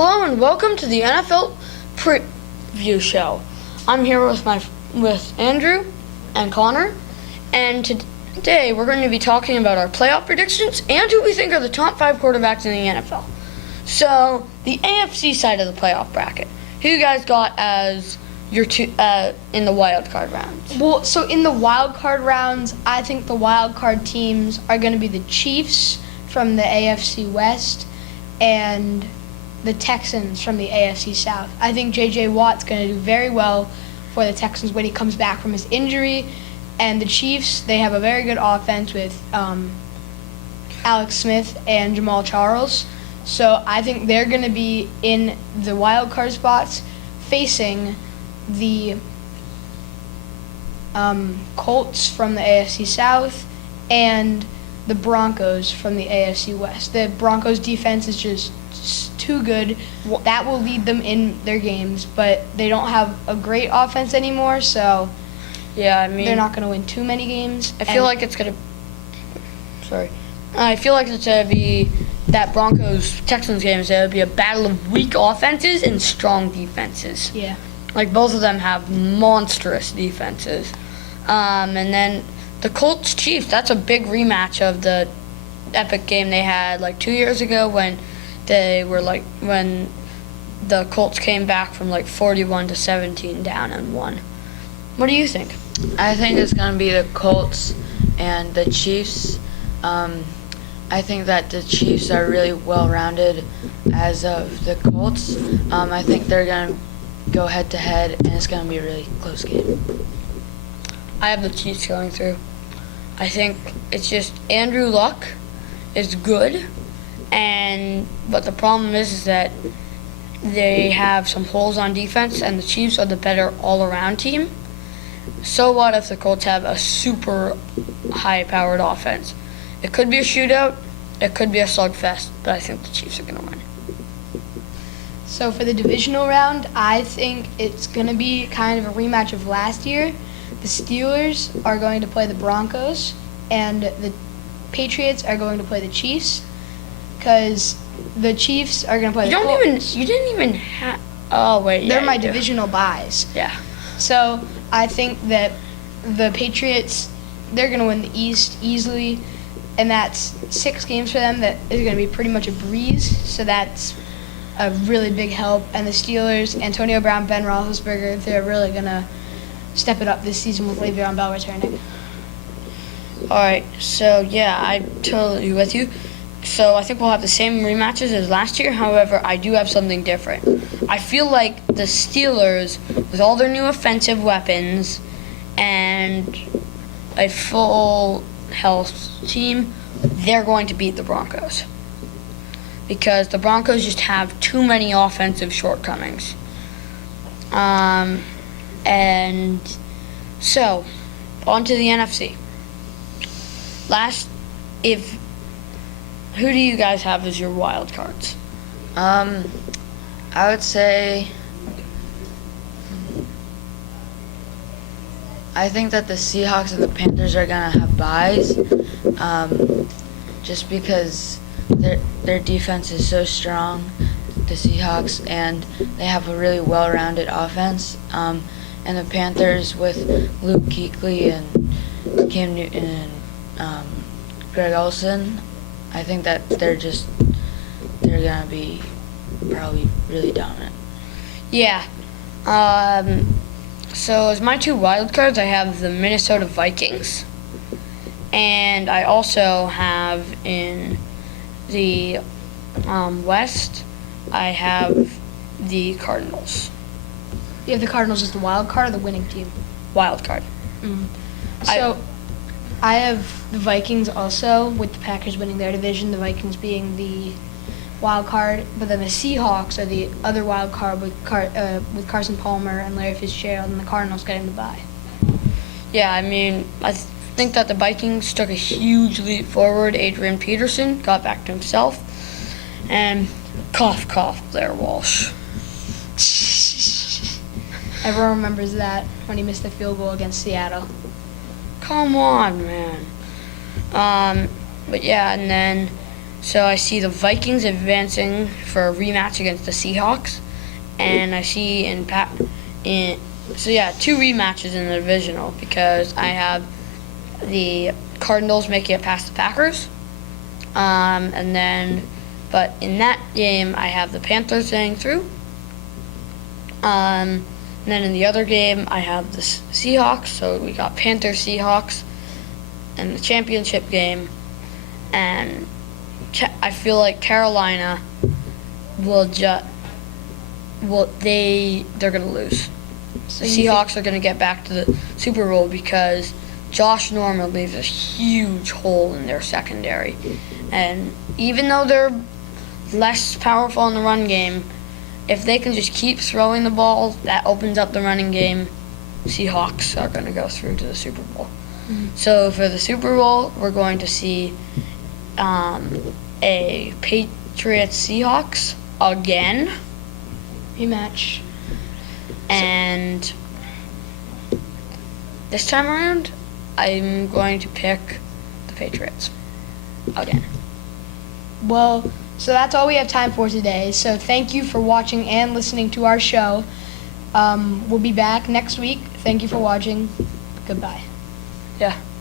Hello and welcome to the NFL Preview Show. I'm here with Andrew and Connor, and today we're going to be talking about our playoff predictions and who we think are the top 5 quarterbacks in the NFL. So, the AFC side of the playoff bracket, who you guys got as your two in the wild card rounds? Well, so in the wild card rounds, I think the wild card teams are going to be the Chiefs from the AFC West and the Texans from the AFC South. I think J.J. Watt's going to do very well for the Texans when he comes back from his injury. And the Chiefs, they have a very good offense with Alex Smith and Jamal Charles. So I think they're going to be in the wild card spots facing the Colts from the AFC South and the Broncos from the AFC West. The Broncos defense is just too good. That will lead them in their games, but they don't have a great offense anymore, so Yeah, I mean, they're not going to win too many games. I feel like it's going to be that Broncos-Texans game is going to be a battle of weak offenses and strong defenses. Yeah. Like, both of them have monstrous defenses. And then the Colts-Chiefs, that's a big rematch of the epic game they had, 2 years ago when the Colts came back from, 41-17 down and won. What do you think? I think it's going to be the Colts and the Chiefs. I think that the Chiefs are really well-rounded as of the Colts. I think they're going to go head-to-head, and it's going to be a really close game. I have the Chiefs going through. I think it's just Andrew Luck is good, but the problem is that they have some holes on defense, and the Chiefs are the better all-around team. So what if the Colts have a super high-powered offense? It could be a shootout, it could be a slugfest, but I think the Chiefs are going to win. So for the divisional round, I think it's going to be kind of a rematch of last year. The Steelers are going to play the Broncos, and the Patriots are going to play the Chiefs, because the Chiefs are going to play the Colts. You didn't even have. Oh wait, yeah, They're my you do. divisional buys. Yeah. So I think that the Patriots, they're going to win the East easily, and that's 6 games for them. That is going to be pretty much a breeze. So that's a really big help. And the Steelers, Antonio Brown, Ben Roethlisberger, they're really going to step it up this season with Le'Veon Bell returning. All right. So yeah, I'm totally with you. So I think we'll have the same rematches as last year. However, I do have something different. I feel like the Steelers, with all their new offensive weapons and a full health team, they're going to beat the Broncos. Because the Broncos just have too many offensive shortcomings. And so, on to the NFC. Who do you guys have as your wild cards? I would say I think that the Seahawks and the Panthers are going to have byes, just because their defense is so strong, the Seahawks, and they have a really well-rounded offense. And the Panthers with Luke Kuechly and Cam Newton and Greg Olsen, I think that they're going to be probably really dominant. Yeah. So as my 2 wild cards, I have the Minnesota Vikings, and I also have in the West, I have the Cardinals. You have the Cardinals as the wild card or the winning team? Wild card. So I have the Vikings also, with the Packers winning their division, the Vikings being the wild card, but then the Seahawks are the other wild card with Carson Palmer and Larry Fitzgerald, and the Cardinals getting the bye. Yeah, I mean, I think that the Vikings took a huge leap forward. Adrian Peterson got back to himself, and cough, cough, Blair Walsh. Everyone remembers that when he missed the field goal against Seattle. Come on, man. But yeah, and then So I see the Vikings advancing for a rematch against the Seahawks, and I see two rematches in the divisional because I have the Cardinals making it past the Packers, but in that game I have the Panthers staying through. And then in the other game I have the Seahawks, so we got Panthers Seahawks in the championship game, and I feel like Carolina they're gonna lose. So The you think- Seahawks are gonna get back to the Super Bowl because Josh Norman leaves a huge hole in their secondary, and even though they're less powerful in the run game, if they can just keep throwing the ball, that opens up the running game. Seahawks are gonna go through to the Super Bowl. So for the Super Bowl, we're going to see a Patriots-Seahawks again, rematch. and this time around, I'm going to pick the Patriots again. Well, so that's all we have time for today. So thank you for watching and listening to our show. We'll be back next week. Thank you for watching. Goodbye. Yeah.